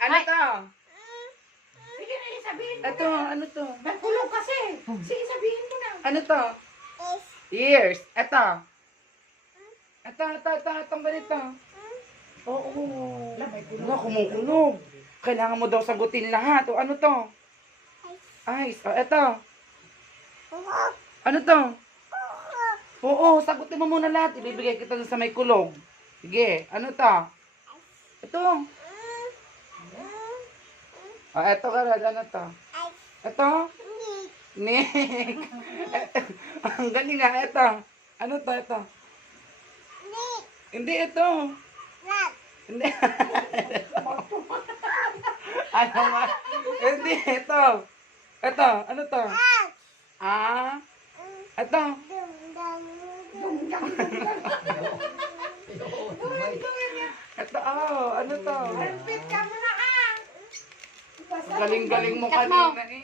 Ano to? Sige na, sabihin mo Ito, na. ano to? Nagkulong kasi. Sige, sabihin mo na. Ano to? Ears. Ito. Itong ganito. Oo. Lamay kulong. Wala, kumukulog. Kailangan mo daw sagutin lahat. O ano to? Ice. O, ito. Ano to? Oo, sagutin mo muna lahat. Ibibigay kita dun sa may kulog. Sige, ano to? Ito. O, ito ka rin. Ano to? Ito? Nick. Ang galing nga. Ito. Ano to? Ito. Hindi, ito. Hindi. Ano nga? Hindi, ito. Ito, ano to? Ah? Ito. Ito, oh, ano to? Repeat ka mo na ah. Galing-galing mo kanina eh.